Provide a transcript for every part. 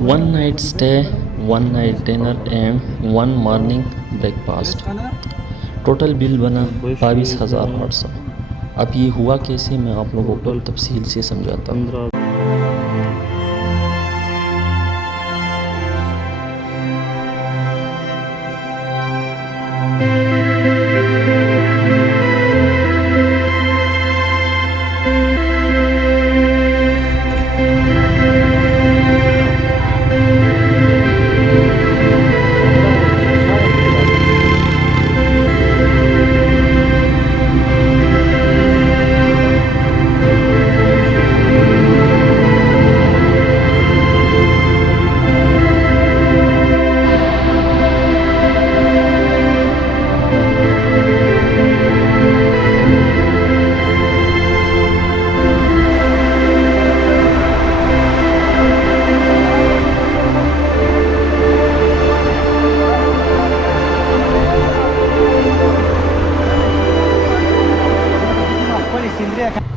One night stay, one night dinner and one morning breakfast. Total bill बना 22,800। अब ये हुआ कैसे, मैं आप लोगों को तफसील से समझाता हूँ।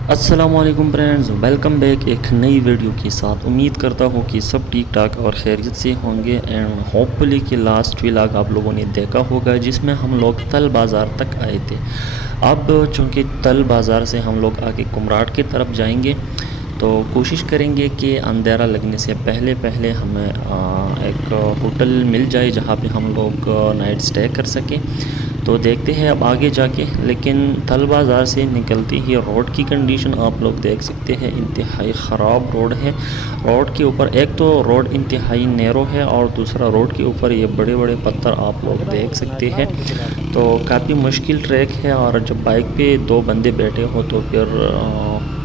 अस्सलामुअलैकुम फ्रेंड्स, वेलकम बैक एक नई वीडियो के साथ। उम्मीद करता हूँ कि सब ठीक ठाक और खैरियत से होंगे एंड होपफुली कि लास्ट व्लॉग आप लोगों ने देखा होगा जिसमें हम लोग तल बाज़ार तक आए थे। अब चूँकि तल बाज़ार से हम लोग आगे कुमराट की तरफ जाएंगे तो कोशिश करेंगे कि अंधेरा लगने से पहले पहले हमें एक होटल मिल जाए जहाँ पे हम लोग नाइट स्टे कर सकें। तो देखते हैं अब आगे जाके। लेकिन तल बाज़ार से निकलते ही रोड की कंडीशन आप लोग देख सकते हैं, इंतहाई ख़राब रोड है। रोड के ऊपर एक तो रोड इंतहाई नैरो है और दूसरा रोड के ऊपर ये बड़े बड़े पत्थर आप लोग देख सकते हैं। तो काफ़ी मुश्किल ट्रैक है और जब बाइक पे दो बंदे बैठे हो तो फिर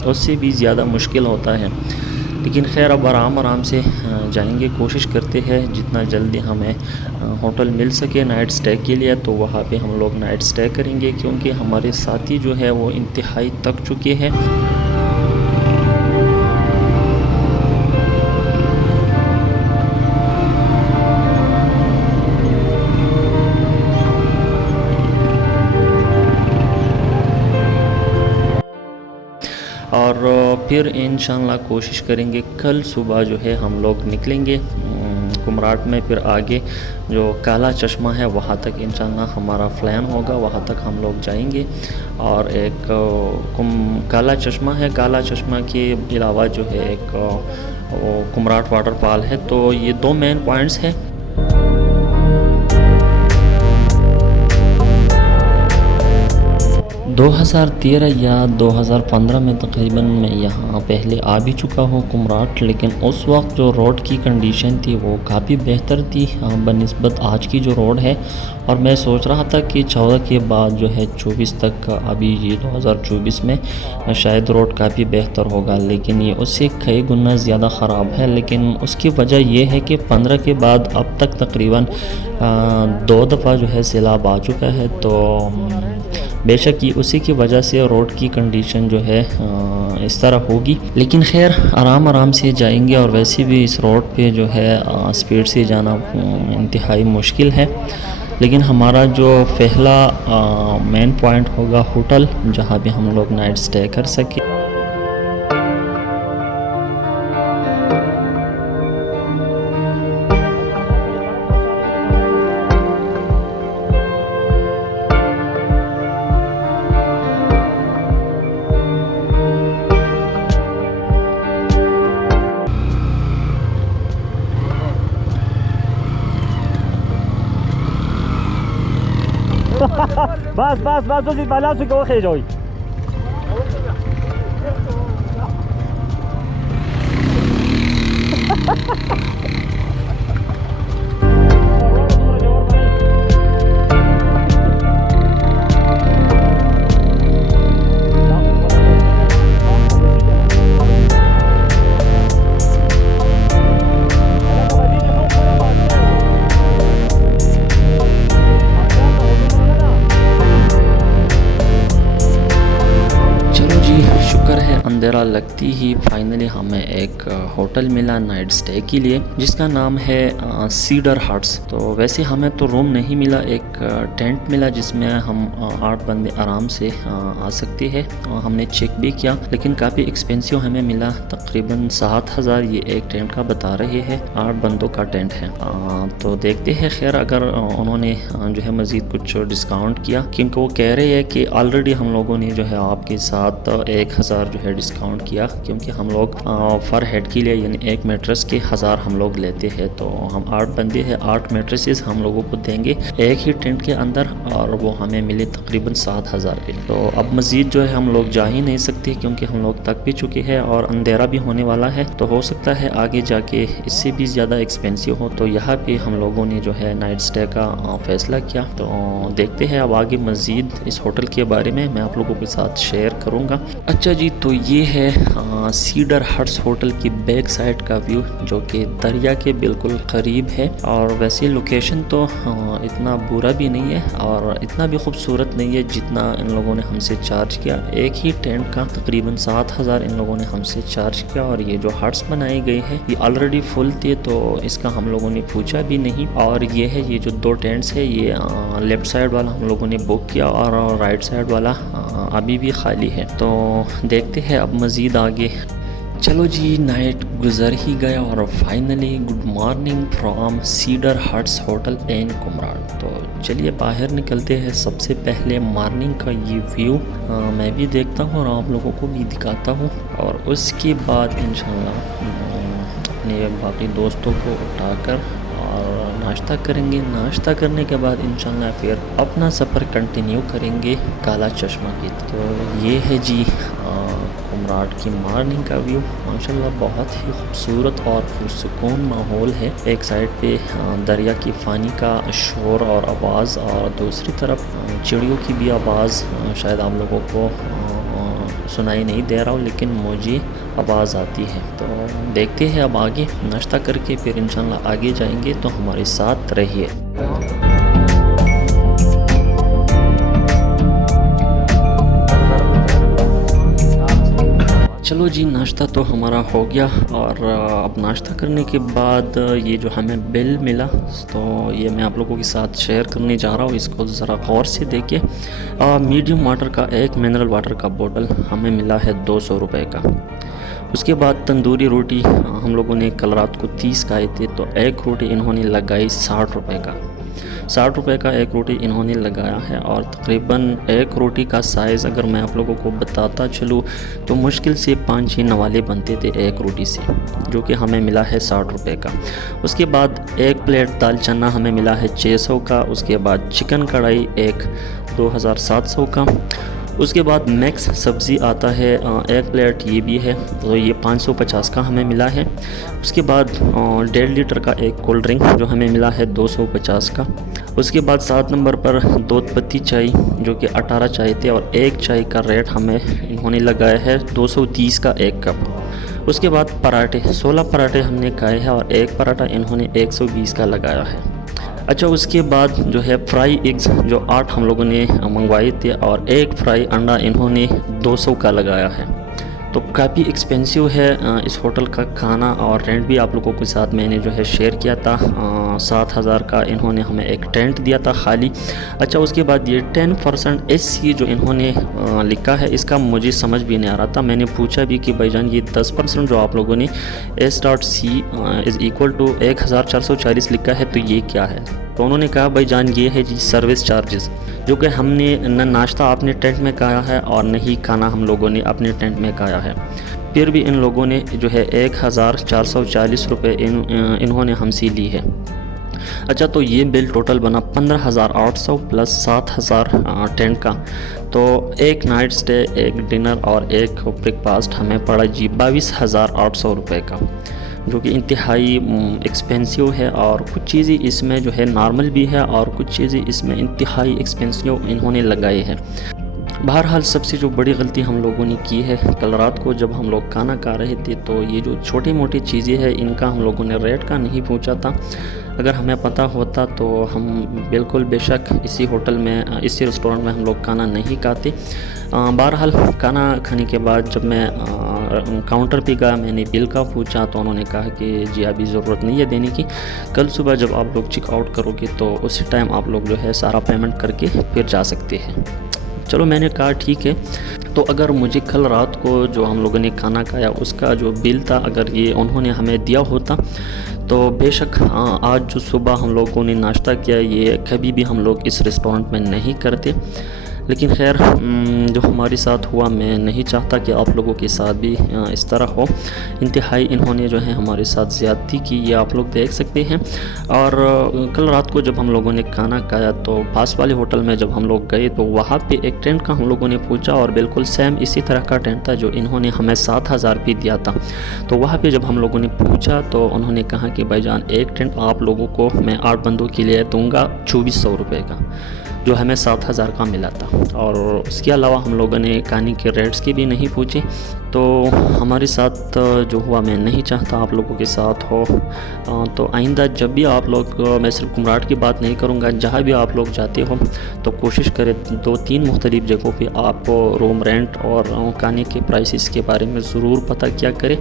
उससे भी ज़्यादा मुश्किल होता है। लेकिन खैर अब आराम से जाएंगे, कोशिश करते हैं जितना जल्दी हमें होटल मिल सके नाइट स्टे के लिए तो वहाँ पे हम लोग नाइट स्टे करेंगे, क्योंकि हमारे साथी जो है वो इंतहाई थक चुके हैं। और फिर इंशाल्लाह कोशिश करेंगे कल सुबह जो है हम लोग निकलेंगे कुमराट में। फिर आगे जो काला चश्मा है वहाँ तक इंशाल्लाह हमारा प्लान होगा, वहाँ तक हम लोग जाएंगे। और एक काला चश्मा है, काला चश्मा के अलावा जो है एक कुमराट वाटरफॉल है। तो ये दो मेन पॉइंट्स हैं। 2013 या 2015 में तकरीबन मैं यहाँ पहले आ भी चुका हूँ कुमराट, लेकिन उस वक्त जो रोड की कंडीशन थी वो काफ़ी बेहतर थी बनिस्बत आज की जो रोड है। और मैं सोच रहा था कि 14 के बाद जो है 24 तक, अभी ये 2024 में शायद रोड काफ़ी बेहतर होगा, लेकिन ये उससे कई गुना ज़्यादा ख़राब है। लेकिन उसकी वजह ये है कि 15 के बाद अब तक तकरीबन 2 दफ़ा जो है सैलाब आ चुका है। तो बेशक ये उसी की वजह से रोड की कंडीशन जो है इस तरह होगी। लेकिन खैर आराम से जाएंगे। और वैसे भी इस रोड पे जो है स्पीड से जाना इंतहाई मुश्किल है। लेकिन हमारा जो पहला मेन पॉइंट होगा होटल, जहाँ पे हम लोग नाइट स्टे कर सके। बस तो बाला से को खेजोई अंधेरा लगते देखते ही फाइनली हमें एक होटल मिला नाइट स्टे के लिए, जिसका नाम है सीडर हट्स। तो वैसे हमें तो रूम नहीं मिला, एक टेंट मिला जिसमें हम 8 बंदे आराम से आ सकते हैं। हमने चेक भी किया, लेकिन काफ़ी एक्सपेंसिव हमें मिला, तकरीबन 7000 ये एक टेंट का बता रहे हैं। 8 बंदों का टेंट है। तो देखते हैं, खैर अगर उन्होंने जो है मज़ीद कुछ डिस्काउंट किया, क्योंकि वो कह रहे हैं कि ऑलरेडी हम लोगों ने जो है आपके साथ 1000 जो है डिस्काउंट किया, क्योंकि हम लोग फर हेड के लिए यानी एक मैट्रेस के 1000 हम लोग लेते हैं। तो हम 8 बंदे हैं, 8 मैट्रेसेस हम लोगों को देंगे एक ही टेंट के अंदर, और वो हमें मिले तकरीबन 7000 के। तो अब मज़ीद जो है हम लोग जा ही नहीं सकते, क्योंकि हम लोग थक भी चुके हैं और अंधेरा भी होने वाला है। तो हो सकता है आगे जाके इससे भी ज़्यादा एक्सपेंसिव हो। तो यहाँ पे हम लोगों ने जो है नाइट स्टे का फ़ैसला किया। तो देखते हैं अब आगे मज़ीद इस होटल के बारे में मैं आप लोगों के साथ शेयर करूँगा। अच्छा जी, तो ये है सीडर हट्स होटल की बैक साइड का व्यू, जो कि दरिया के बिल्कुल करीब है। और वैसे लोकेशन तो इतना बुरा भी नहीं है और इतना भी खूबसूरत नहीं है जितना इन लोगों ने हमसे चार्ज किया। एक ही टेंट का तकरीबन 7000 इन लोगों ने हमसे चार्ज किया। और ये जो हट्स बनाई गई है ये ऑलरेडी फुल थे, तो इसका हम लोगों ने पूछा भी नहीं। और ये है, ये जो 2 टेंट्स है, ये लेफ़्ट साइड वाला हम लोगों ने बुक किया और राइट साइड वाला अभी भी खाली है। तो देखते हैं अब मज़ीद आगे। चलो जी, नाइट गुजर ही गया और finally good morning from cedar huts hotel in Qumran. तो चलिए बाहर निकलते हैं। सबसे पहले मॉर्निंग का ये व्यू मैं भी देखता हूँ और आप लोगों को भी दिखाता हूँ, और उसके बाद इंशाल्लाह अपने बाकी दोस्तों को उठाकर और नाश्ता करेंगे। नाश्ता करने के बाद इंशाल्लाह फिर अपना सफ़र कंटिन्यू करेंगे काला चश्मा की। तो ये है जी कुमराट की मॉर्निंग का व्यू। माशाल्लाह बहुत ही खूबसूरत और पुरसुकून माहौल है। एक साइड पे दरिया की पानी का शोर और आवाज़, और दूसरी तरफ चिड़ियों की भी आवाज़ शायद आप लोगों को सुनाई नहीं दे रहा हो, लेकिन मुझे आवाज़ आती है। तो देखते हैं अब आगे, नाश्ता करके फिर इंशाल्लाह आगे जाएंगे। तो हमारे साथ रहिए। चलो जी, नाश्ता तो हमारा हो गया, और अब नाश्ता करने के बाद ये जो हमें बिल मिला, तो ये मैं आप लोगों के साथ शेयर करने जा रहा हूँ। इसको ज़रा गौर से देखिए। मीडियम वाटर का एक मिनरल वाटर का बोतल हमें मिला है 200 रुपये का। उसके बाद तंदूरी रोटी हम लोगों ने कल रात को 30 खाए थे, तो एक रोटी इन्होंने लगाई 60 रुपये का। 60 रुपये का एक रोटी इन्होंने लगाया है। और तकरीबन एक रोटी का साइज़ अगर मैं आप लोगों को बताता चलूँ तो मुश्किल से 5-6 नवाले बनते थे एक रोटी से, जो कि हमें मिला है 60 रुपये का। उसके बाद एक प्लेट दाल चना हमें मिला है 600 का। उसके बाद चिकन कढ़ाई एक 2700 का। उसके बाद मैक्स सब्ज़ी आता है एक प्लेट, ये भी है, तो ये 550 का हमें मिला है। उसके बाद 1.5 लीटर का एक कोल्ड ड्रिंक जो हमें मिला है 250 का। उसके बाद 7 नंबर पर 2 पत्ती चाय जो कि 18 चाय थे, और एक चाय का रेट हमें इन्होंने लगाया है 230 का एक कप। उसके बाद पराठे 16 पराठे हमने खाए हैं, और एक पराठा इन्होंने 120 का लगाया है। अच्छा, उसके बाद जो है फ्राई एग्स जो 8 हम लोगों ने मंगवाए थे, और एक फ्राई अंडा इन्होंने 200 का लगाया है। तो काफ़ी एक्सपेंसिव है इस होटल का खाना, और रेंट भी आप लोगों के साथ मैंने जो है शेयर किया था। 7000 का इन्होंने हमें एक टेंट दिया था खाली। अच्छा, उसके बाद ये 10% SC जो इन्होंने लिखा है, इसका मुझे समझ भी नहीं आ रहा था। मैंने पूछा भी कि भाईजान ये 10% जो आप लोगों ने S.C = 1440 लिखा है, तो ये क्या है? तो उन्होंने कहा भाईजान ये है जी सर्विस चार्जेस, जो कि हमने न नाश्ता अपने टेंट में खाया है और न ही खाना हम लोगों ने अपने टेंट में खाया है। फिर भी इन लोगों ने जो है 1440 रुपये इन्होंने हमसे ली है। अच्छा, तो ये बिल टोटल बना 15,800 प्लस 7,000 टेंट का। तो एक नाइट स्टे, एक डिनर और एक ब्रेकफास्ट हमें पड़ा जी 22,800 रुपये का, जो कि इंतहाई एक्सपेंसिव है। और कुछ चीज़ें इसमें जो है नॉर्मल भी है, और कुछ चीज़ें इसमें इंतहाई एक्सपेंसिव इन्होंने लगाए हैं। बहरहाल सबसे जो बड़ी गलती हम लोगों ने की है, कल रात को जब हम लोग खाना खा रहे थे, तो ये जो छोटी मोटी चीज़ें हैं इनका हम लोगों ने रेट का नहीं पूछा था। अगर हमें पता होता तो हम बिल्कुल बेशक इसी होटल में, इसी रेस्टोरेंट में हम लोग खाना नहीं खाते। बहरहाल खाना खाने के बाद जब मैं काउंटर पे गया, मैंने बिल का पूछा तो उन्होंने कहा कि जी अभी ज़रूरत नहीं है देने की, कल सुबह जब आप लोग चेकआउट करोगे तो उसी टाइम आप लोग जो है सारा पेमेंट करके फिर जा सकते हैं। चलो मैंने कहा ठीक है। तो अगर मुझे कल रात को जो हम लोगों ने खाना खाया उसका जो बिल था अगर ये उन्होंने हमें दिया होता तो बेशक आज जो सुबह हम लोगों ने नाश्ता किया ये कभी भी हम लोग इस रेस्टोरेंट में नहीं करते। लेकिन खैर जो हमारे साथ हुआ, मैं नहीं चाहता कि आप लोगों के साथ भी इस तरह हो। इंतहाई इन्होंने जो है हमारे साथ ज़्यादती की, ये आप लोग देख सकते हैं। और कल रात को जब हम लोगों ने खाना खाया तो पास वाले होटल में जब हम लोग गए तो वहाँ पे एक टेंट का हम लोगों ने पूछा और बिल्कुल सेम इसी तरह का टेंट था जो इन्होंने हमें 7,000 रुपये दिया था। तो वहाँ पे जब हम लोगों ने पूछा तो उन्होंने कहा कि भाईजान एक टेंट आप लोगों को मैं 8 बंदों के लिए दूँगा 2400 रुपये का, जो हमें 7,000 का मिला था। और उसके अलावा हम लोगों ने खाने के रेट्स के भी नहीं पूछे। तो हमारे साथ जो हुआ मैं नहीं चाहता आप लोगों के साथ हो। तो आइंदा जब भी आप लोग, मैं सिर्फ कुमराट की बात नहीं करूँगा, जहाँ भी आप लोग जाते हो तो कोशिश करें 2-3 मुख्तलिफ़ जगहों पे आप रूम रेंट और खाने के प्राइसेस के बारे में ज़रूर पता किया करें।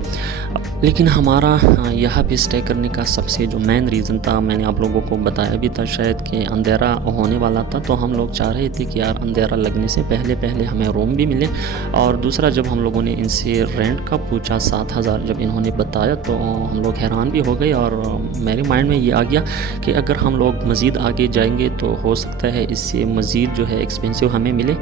लेकिन हमारा यहाँ पे स्टे करने का सबसे जो मेन रीज़न था, मैंने आप लोगों को बताया भी था शायद, कि अंधेरा होने वाला था। तो हम लोग चाह रहे थे कि यार अंधेरा लगने से पहले पहले हमें रूम भी मिले। और दूसरा जब हम लोगों ने इनसे रेंट का पूछा 7,000 जब इन्होंने बताया तो हम लोग हैरान भी हो गए। और मेरे माइंड में ये आ गया कि अगर हम लोग मज़ीद आगे जाएंगे तो हो सकता है इससे मज़ीद जो है एक्सपेंसिव हमें मिले।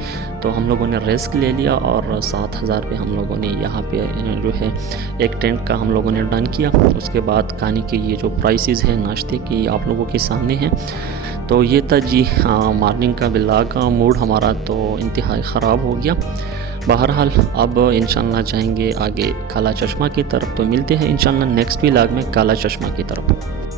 तो हम लोगों ने रिस्क ले लिया और 7,000 पे हम लोगों ने यहाँ पे जो है एक टेंट का हम लोगों ने डन किया। उसके बाद खाने के ये जो प्राइसेस हैं नाश्ते की आप लोगों के सामने हैं। तो ये था जी मॉर्निंग का व्लॉग का मूड हमारा तो इंतहाई ख़राब हो गया। बहरहाल अब इंशाल्लाह जाएंगे आगे काला चश्मा की तरफ। तो मिलते हैं इंशाल्लाह नेक्स्ट व्लॉग में काला चश्मा की तरफ।